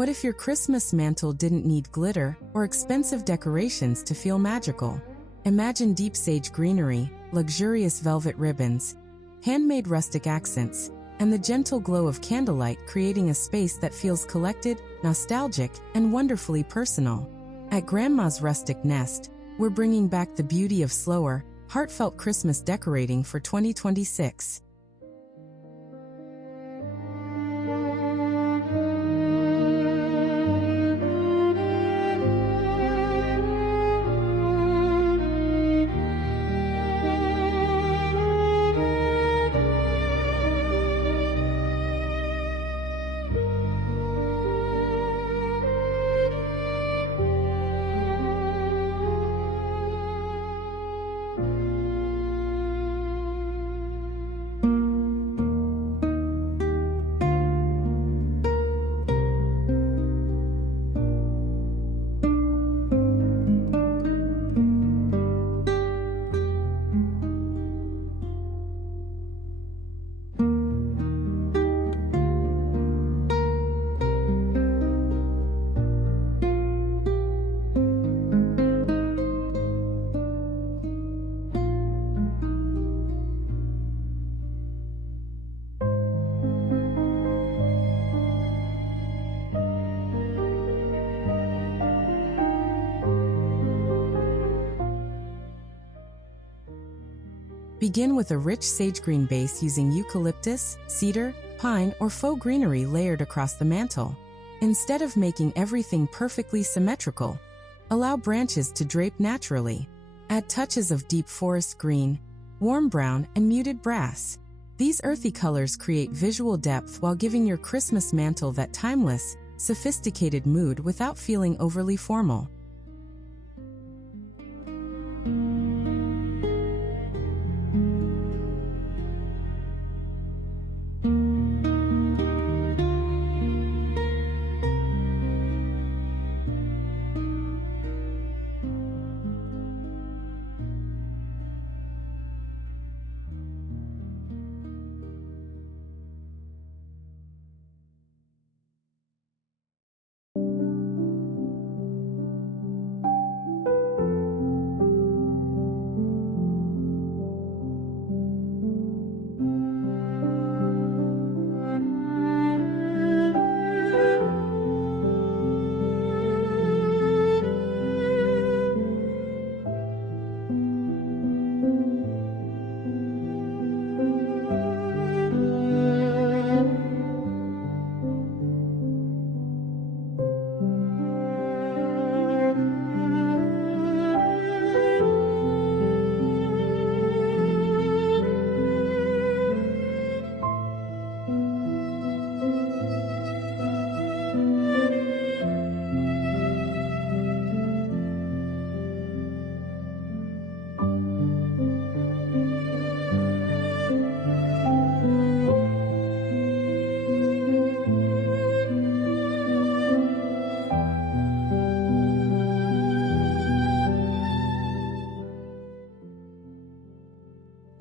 What if your Christmas mantle didn't need glitter or expensive decorations to feel magical? Imagine deep sage greenery, luxurious velvet ribbons, handmade rustic accents, and the gentle glow of candlelight, creating a space that feels collected, nostalgic, and wonderfully personal. At Grandma's Rustic Nest, we're bringing back the beauty of slower, heartfelt Christmas decorating for 2026. Begin with a rich sage green base using eucalyptus, cedar, pine, or faux greenery layered across the mantle. Instead of making everything perfectly symmetrical, allow branches to drape naturally. Add touches of deep forest green, warm brown, and muted brass. These earthy colors create visual depth while giving your Christmas mantle that timeless, sophisticated mood without feeling overly formal.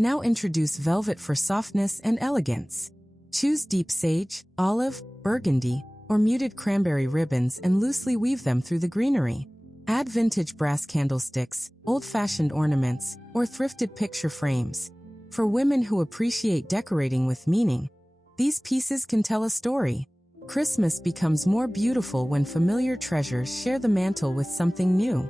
Now introduce velvet for softness and elegance. Choose deep sage, olive, burgundy, or muted cranberry ribbons and loosely weave them through the greenery. Add vintage brass candlesticks, old-fashioned ornaments, or thrifted picture frames. For women who appreciate decorating with meaning, these pieces can tell a story. Christmas becomes more beautiful when familiar treasures share the mantle with something new.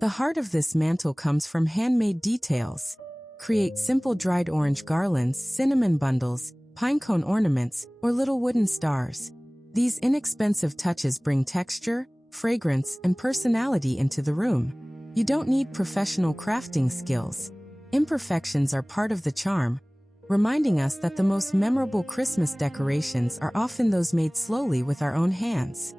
The heart of this mantle comes from handmade details. Create simple dried orange garlands, cinnamon bundles, pinecone ornaments, or little wooden stars. These inexpensive touches bring texture, fragrance, and personality into the room. You don't need professional crafting skills. Imperfections are part of the charm, reminding us that the most memorable Christmas decorations are often those made slowly with our own hands.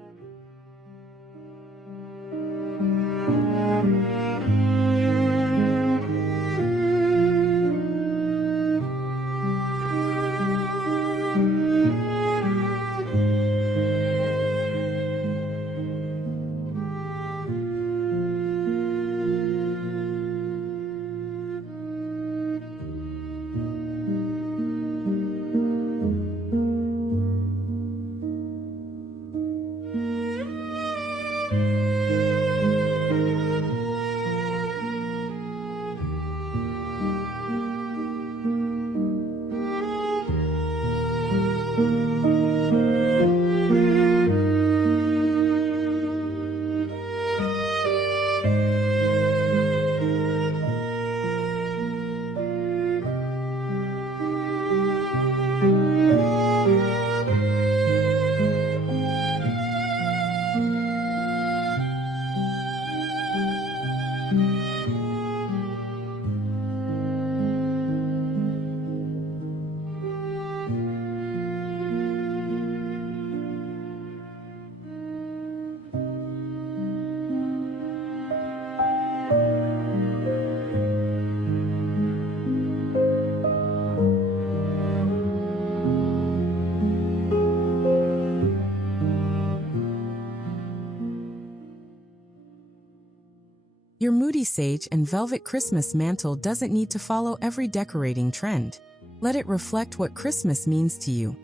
Your Moody sage and velvet Christmas mantle doesn't need to follow every decorating trend. Let it reflect what Christmas means to you: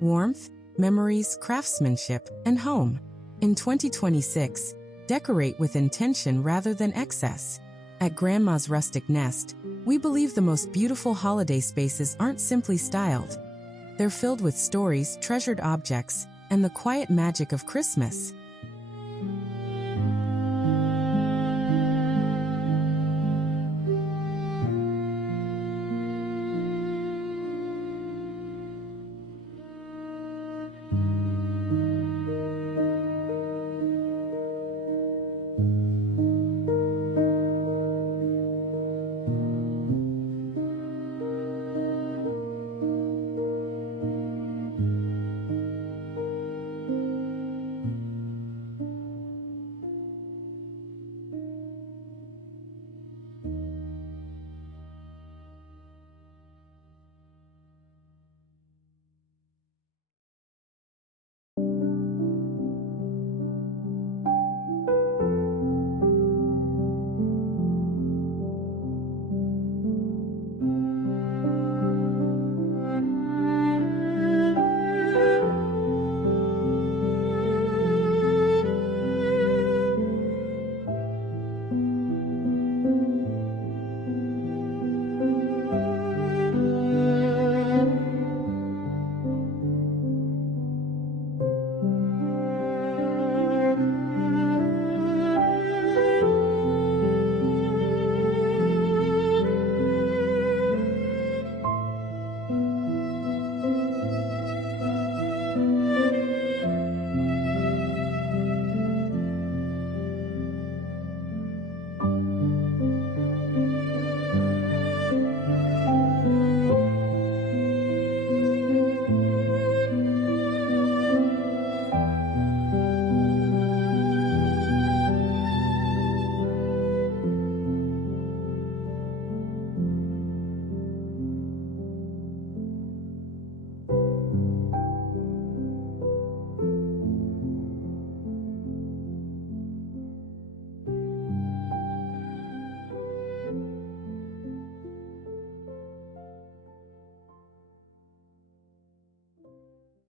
warmth, memories, craftsmanship, and home. In 2026, decorate with intention rather than excess. At Grandma's Rustic Nest, we believe the most beautiful holiday spaces aren't simply styled. They're filled with stories, treasured objects, and the quiet magic of Christmas.